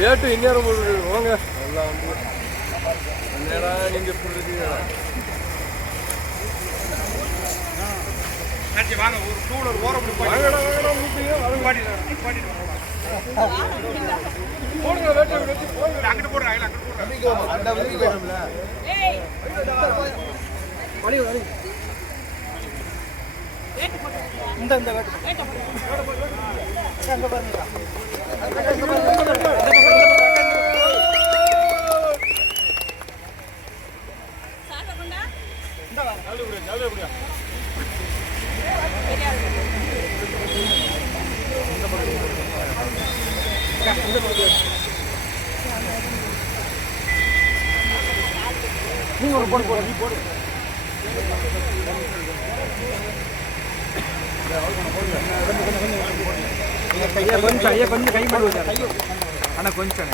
வேட்டு இந்நேரம் வாங்க எல்லாம் வந்து நேரம் நீங்க சொல்றீங்க வாங்க ஒரு டூலர் ஓரம் போடுங்க வேட்டு அங்கிட்டு போடுறாங்க அங்கிட்டு போடுறாங்க இந்த இந்த நீங்க ஒரு போடு போடு நீ போடு கொஞ்சம் கை மாடுவாங்க ஆனால் கொஞ்சம்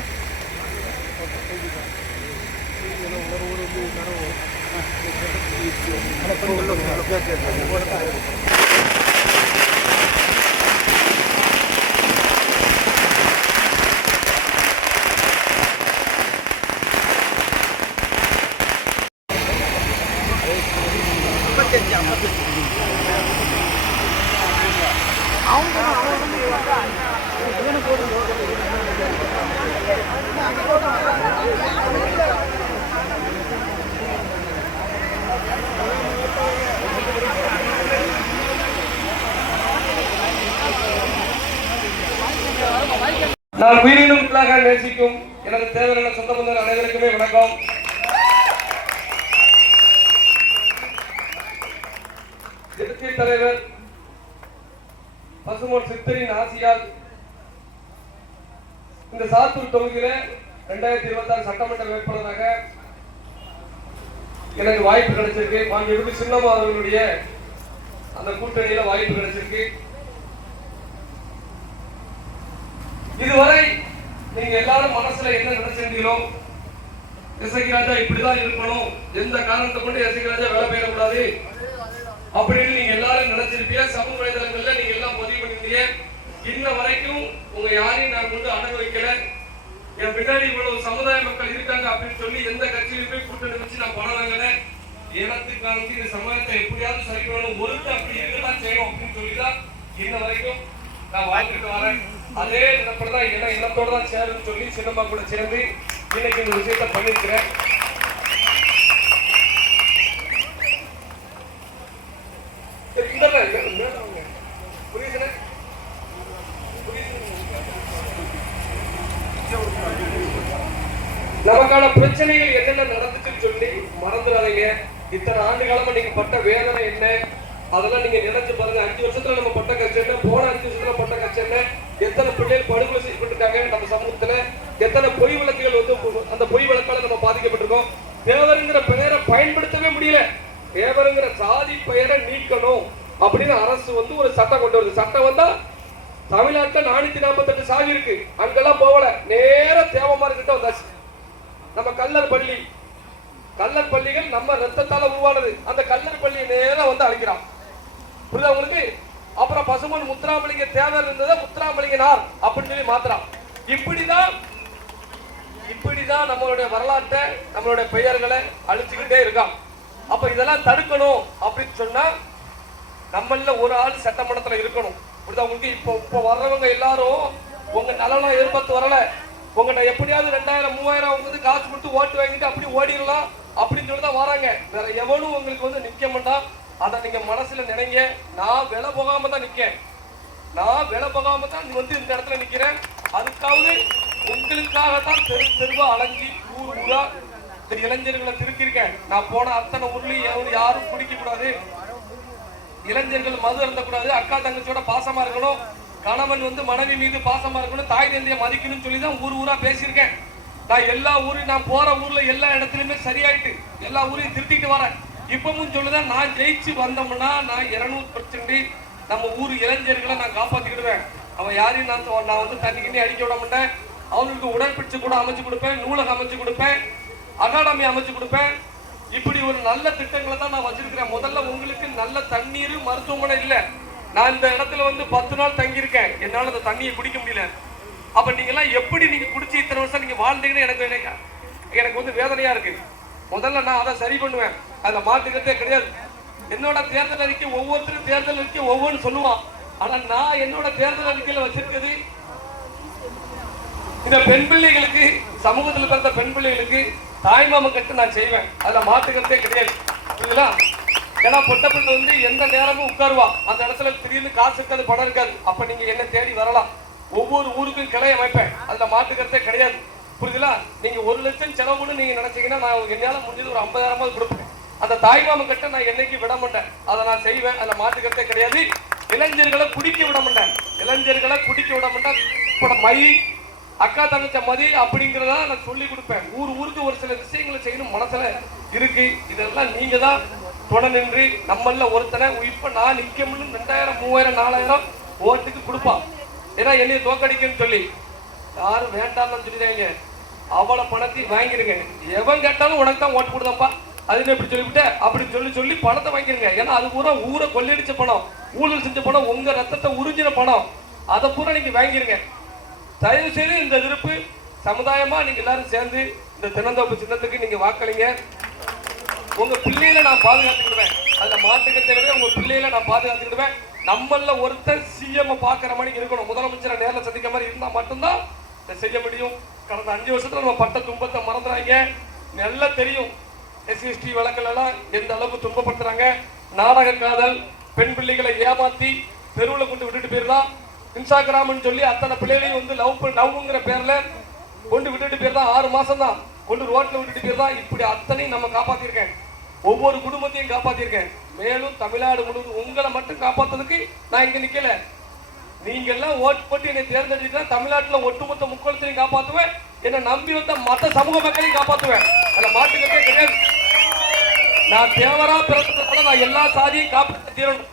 நான் உயிரினும் நேசிக்கும் எனது தேவையான சொந்த பந்தங்கள் அனைவருக்குமே வணக்கம். எதிர்க்கட்சி தலைவர் பசுமோன் சித்தரின் ஆசியால் இந்த சாத்தூர் தொகுதியில 2026 சட்டமன்ற வேட்பாளராக எனக்கு வாய்ப்பு கிடைச்சிருக்கு. மாண்புமிகு சின்னம்மா அவர்களுடைய அந்த கூட்டணியில வாய்ப்பு கிடைச்சிருக்கு. இதுவரை நீங்க எல்லாரும் மனசுல என்ன நினைச்சிருந்தீங்களோ, எஸ்ஐ ராஜா இப்படிதான் இருக்கணும், எந்த காரணத்தை கொண்டு எஸ்ஐ ராஜா வேலை பெயரக்கூடாது அப்படின்னு நீங்க எல்லாரும் நினைச்சிருப்பீங்க. சமூக வலைதளங்கள்ல நீங்க எல்லாம் பதிவு பண்ணிருந்தீங்க. இன்ன வரைக்கும் உங்க யாரையும் நான் கொண்டு அணுக வைக்கல. என் பின்னாடி இவ்வளவு சமுதாய மக்கள் இருக்காங்க அப்படின்னு சொல்லி எந்த கட்சியிலும் போய் கூட்டணி வச்சு நான் பணம் வாங்கல. ஏனத்துக்காக இந்த சமுதாயத்தை எப்படியாவது சரி பண்ணணும், ஒருத்தர் அப்படி இருக்கதான் செய்யணும் அப்படின்னு சொல்லிதான் இன்ன வரைக்கும் நான் வாழ்ந்துட்டு வரேன். அதே நிலப்பதான் இனத்தோட தான் சேருன்னு சொல்லி சின்னம்மா கூட சேர்ந்து இன்னைக்கு இந்த விஷயத்த பண்ணிருக்கிறேன். நமக்கான பிரச்சனைகள் என்னென்ன நடந்துச்சுன்னு சொல்லி மறந்துடாதீங்க. இத்தனை ஆண்டு காலமா நீங்க பட்ட வேதனை என்ன அதெல்லாம் நீங்க நினைச்சு பாருங்க. 5 வருஷத்துல நம்ம பட்ட கட்சி என்ன, போன 5 வருஷத்துல பட்ட கட்சி என்ன, எத்தனை பிள்ளைகள் படுகொலை செய்யப்பட்டிருக்காங்க நம்ம சமூகத்துல, எத்தனை பொய் வழக்குகள் வந்து அந்த பொய் வழக்கால நம்ம பாதிக்கப்பட்டிருக்கோம். தேவருங்கிற பெயரை பயன்படுத்தவே முடியல. தேவருங்கிற சாதி பெயரை நீக்கணும் அப்படின்னு அரசு வந்து ஒரு சட்டம் கொண்டு வருது. சட்டம் வந்தா தமிழ்நாட்டில் 448 சாதி இருக்கு, அங்கெல்லாம் போகல, நேர தேவமாரி கிட்ட வந்தாச்சு. நம்ம கல்லர் பள்ளிகள் நம்ம ரத்தத்தால உருவானது. அந்த கல்லர் பள்ளியை நேரம் வந்து அழைக்கிறான். புரியுதா உங்களுக்கு? அப்புறம் பசுமன் முத்துராமலிங்க தேவர் இருந்ததை முத்துராமலிங்கனார் அப்படின்னு சொல்லி மாத்திரான். இப்படிதான் நம்மளுடைய வரலாற்றை நம்மளுடைய பெயர்களை அழிச்சுக்கிட்டே இருக்கான். அப்ப இதெல்லாம் தடுக்கணும் அப்படின்னு சொன்னா நம்மள ஒரு ஆள் சட்டமன்றத்துல இருக்கணும். புரியுதா உங்களுக்கு? இப்போ வர்றவங்க எல்லாரும் உங்க நலனம் எதிர்பார்த்து வரல. உங்கள்கிட்ட எப்படியாவது 2000 3000 வந்து காசு கொடுத்து ஓட்டு வாங்கிட்டு அப்படி ஓடிடலாம் அப்படின்னு சொல்லிதான் வராங்க. வேற எவனும் உங்களுக்கு வந்து நிக்க மாட்டான். அதை நீங்க மனசுல நினைங்க. நான் விலை போகாம தான் நிக்கேன். நான் விலை போகாம தான் வந்து இந்த இடத்துல நிக்கிறேன். அதுக்காவது உங்களுக்காகத்தான் தெருவா அலைஞ்சி ஊரா இளைஞர்களை திருத்திருக்கேன். நான் போன அத்தனை ஊர்லயும் யாரும் குடிக்க கூடாது, இளைஞர்கள் மது அருந்தக்கூடாது, அக்கா தங்கச்சியோட பாசமா இருக்கணும், கணவன் வந்து மனைவி மீது பாசமா இருக்கணும், தாய் தந்தையை மதிக்கணும்னு சொல்லி தான் ஊரா பேசியிருக்கேன். நான் எல்லா ஊரையும் நான் போற ஊர்ல எல்லா இடத்துலயுமே சரியாயிட்டு எல்லா ஊரையும் திருத்திட்டு வரேன். இப்பவும் சொல்லுதான், நான் ஜெயிச்சு வந்தோம்னா நான் 200% நம்ம ஊர் இளைஞர்களை நான் காப்பாத்திக்கிடுவேன். அவன் யாரையும் நான் வந்து தண்ணி கிண்ணி அடிக்க விட மாட்டேன். அவங்களுக்கு உடற்பயிற்சி கூட அமைச்சு கொடுப்பேன், நூலகம் அமைச்சு கொடுப்பேன். அகாடமி அமைச்சு கொடுப்பேன். இப்படி ஒரு நல்ல திட்டங்களை தான் நான் வச்சிருக்கிறேன். முதல்ல உங்களுக்கு நல்ல தண்ணீர், மருத்துவமனை இல்ல. நான் இந்த இடத்துல வந்து 10 நாள் தங்கியிருக்கேன். என்னால அந்த தண்ணியை குடிக்க முடியல. அப்ப நீங்க எல்லாம் எப்படி நீங்க குடிச்சு இத்தனை வருஷம் நீங்க வாழ்ந்தீங்கன்னு எனக்கு வந்து வேதனையா இருக்கு. முதல்ல நான் அதை சரி பண்ணுவேன். அதுல மாட்டுக்கிறதே கிடையாது. என்னோட தேர்தல் அறிக்கை ஒவ்வொருத்தரும் தேர்தல் அறிக்கை ஒவ்வொன்று சொல்லுவான். ஆனா நான் என்னோட தேர்தல் அறிக்கையில வச்சிருக்கிறது இந்த பெண் பிள்ளைகளுக்கு, சமூகத்தில் பிறந்த பெண் பிள்ளைகளுக்கு தாய்மாமன் கட்டு நான் செய்வேன். அதுல மாட்டுக்கிறதே கிடையாது. புரியுதுங்களா? ஏன்னா பொட்ட பிள்ளை வந்து எந்த நேரமும் உட்காருவா. அந்த இடத்துல திடீர்னு காசு இருக்காது, பணம் இருக்காது. அப்ப நீங்க என்ன தேடி வரலாம். ஒவ்வொரு ஊருக்கும் கிளைய வைப்பேன். அதுல மாட்டுக்கிறதே கிடையாது. புரியுதுங்களா? நீங்க 1 லட்சம் செலவுன்னு நீங்க நினைச்சீங்கன்னா நான் என்னால முடிஞ்சது ஒரு 50,000 கொடுப்பேன். அந்த தாய்மாமன் கட்ட நான் என்னைக்கு விட மாட்டேன். அதை நான் செய்வேன். அதுல மாட்டுக்கிறதே கிடையாது. இளைஞர்களை குடிக்க விட மாட்டேன். இளைஞர்களை குடிக்க விட மாட்டேன். மை அக்கா தங்கச்ச மதி அப்படிங்கிறத நான் சொல்லி கொடுப்பேன். ஊருக்கு ஒரு சில விஷயங்களை செய்யணும் மனசுல இருக்கு. இதெல்லாம் நீங்க தான் துணை நின்று நம்மள ஒருத்தனை இப்ப நான் நிக்க முடியும் 2000, 3000, 4000 ஓட்டுக்கு கொடுப்பான். ஏன்னா என்னைய தோக்கடிக்குன்னு சொல்லி யாரும் வேண்டாம்னு சொல்லிடுறாங்க. அவளை பணத்தை வாங்கிருங்க. எவன் கேட்டாலும் உனக்கு தான் ஓட்டு போடுதாப்பா அதுன்னு எப்படி சொல்லிவிட்ட அப்படின்னு சொல்லி பணத்தை வாங்கிருங்க. ஏன்னா அது பூரா ஊரை கொள்ளையடிச்ச பணம், ஊழல் செஞ்ச பணம், உங்க ரத்தத்தை உறிஞ்சின பணம். அதை பூரா நீங்க வாங்கிருங்க. தயவு செய்து இந்த எதிர்ப்பு சமுதாயமா நீங்க எல்லாரும் சேர்ந்து இந்த தென்னந்தோப்பு சின்னத்துக்கு நீங்க வாக்களிங்க. உங்க பிள்ளைகளை நான் பாதுகாத்துக்கிடுவேன். அதுல மாட்டுக்கத்தை விட உங்க பிள்ளைகளை நான் பாதுகாத்துக்கிடுவேன். நம்மள ஒருத்தர் சிஎம் பாக்குற மாதிரி இருக்கணும். முதலமைச்சரை நேரில் சந்திக்க மாதிரி இருந்தா மட்டும்தான் இதை செய்ய முடியும். கடந்த 5 வருஷத்துல நம்ம பட்ட துன்பத்தை மறந்துறாங்க. நல்லா தெரியும் SST வழக்கில் எல்லாம் எந்த அளவுக்கு துன்பப்படுத்துறாங்க. நாடக காதல், பெண் பிள்ளைகளை ஏமாத்தி தெருவில் கொண்டு விட்டுட்டு போயிருந்தான். இன்ஸ்டாகிராம்னு சொல்லி அத்தனை பிள்ளைகளையும் வந்து லவ்ங்கிற பேர்ல கொண்டு விட்டுட்டு போயிருந்தான். 6 மாசம் தான் கொண்டு ரோட்ல விட்டுட்டு போயிருந்தான். இப்படி அத்தனையும் நம்ம காப்பாத்திருக்கேன். ஒவ்வொரு குடும்பத்தையும் காப்பாத்திருக்கேன். மேலும் தமிழ்நாடு முழுவதும் உங்களை மட்டும் காப்பாத்துறதுக்கு நான் இங்க நிக்கல. நீங்க எல்லாம் ஓட்டு போட்டு என்னை தேர்ந்தெடுத்தா தமிழ்நாட்டுல ஒட்டுமொத்த முக்கோணத்தையும் காப்பாத்துவேன். என்னை நம்பி வந்த மற்ற சமூக மக்களையும் காப்பாத்துவேன். அதுல மாட்டுக்கட்டே கிடையாது. நான் தேவரா பிறந்ததுனால நான் எல்லா சாதியையும் காப்பாற்ற தீரணும்.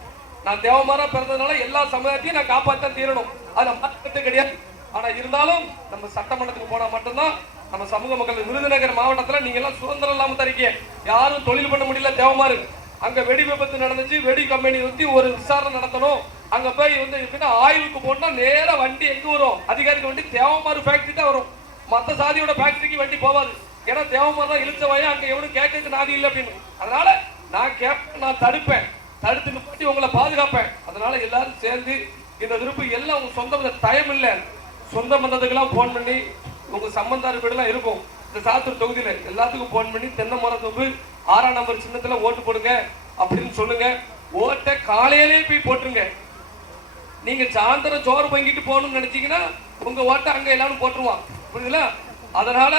நான் தேவமாரா பிறந்ததுனால எல்லா சமுதாயத்தையும் நான் காப்பாற்ற தீரணும். அதுல மாட்டுக்கட்டே கிடையாது. ஆனா இருந்தாலும் நம்ம சட்டமன்றத்துக்கு போனா மட்டும்தான் நம்ம சமூக மக்கள். விருதுநகர் மாவட்டத்துல நீங்க எல்லாம் சுதந்திரம் இல்லாம தரீங்க. யாரும் தொழில் பண்ண முடியல. தேவமாறு அங்க வெடி விபத்து நடந்துச்சு. வெடி கம்பெனி வந்து ஒரு விசாரணை நடத்தணும். அங்க போய் வந்து ஆய்வுக்கு போனா நேர வண்டி எங்க வரும்? அதிகாரிக்கு வண்டி தேவமாறு ஃபேக்டரி தான் வரும். மத்த சாதியோட ஃபேக்டரிக்கு வண்டி போவாது. ஏன்னா தேவமாறு தான் இழுச்ச வாயா, அங்க எவனும் கேட்கறதுக்கு நாதி இல்லை அப்படின்னு. அதனால நான் கேட்பேன், நான் தடுப்பேன், தடுத்து நிப்பாட்டி உங்களை பாதுகாப்பேன். அதனால எல்லாரும் சேர்ந்து இந்த விருப்பம் எல்லாம் உங்க சொந்த டைம் இல்ல, சொந்த பந்தத்துக்கெல்லாம் போன் பண்ணி உங்க சம்பந்தாரு வீடுலாம் இருக்கும் இந்த சாத்தூர் தொகுதியில எல்லாத்துக்கும் போன் பண்ணி தென்னை மரத்தொப்பு 6ஆம் நம்பர் சின்னத்துல ஓட்டு போடுங்க அப்படின்னு சொல்லுங்க. ஓட்டை காலையிலே போய் போட்டுருங்க. நீங்க சாயந்தரம் சோறு வாங்கிட்டு போகணும்னு நினைச்சீங்கன்னா உங்க ஓட்டை அங்க எல்லாரும் போட்டுருவான். புரியுதுங்களா? அதனால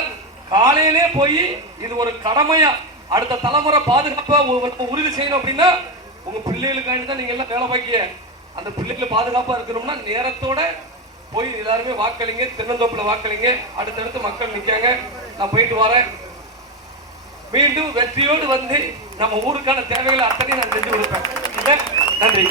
காலையிலே போய் இது ஒரு கடமையா அடுத்த தலைமுறை பாதுகாப்பா உறுதி செய்யணும். அப்படின்னா உங்க பிள்ளைகளுக்காண்டி தான் நீங்க எல்லாம் வேலை பார்க்கிய. அந்த பிள்ளைகளை பாதுகாப்பா இருக்கணும்னா நேரத்தோட போய் எல்லாருமே வாக்களிங்க. தென்னந்தோப்புல வாக்களிங்க. அடுத்தடுத்து மக்கள் நிக்காங்க. நான் போயிட்டு வரேன். மீண்டும் வெற்றியோடு வந்து நம்ம ஊருக்கான தேவைகளை அத்தனை நான் செஞ்சு கொடுப்பேன். நன்றி.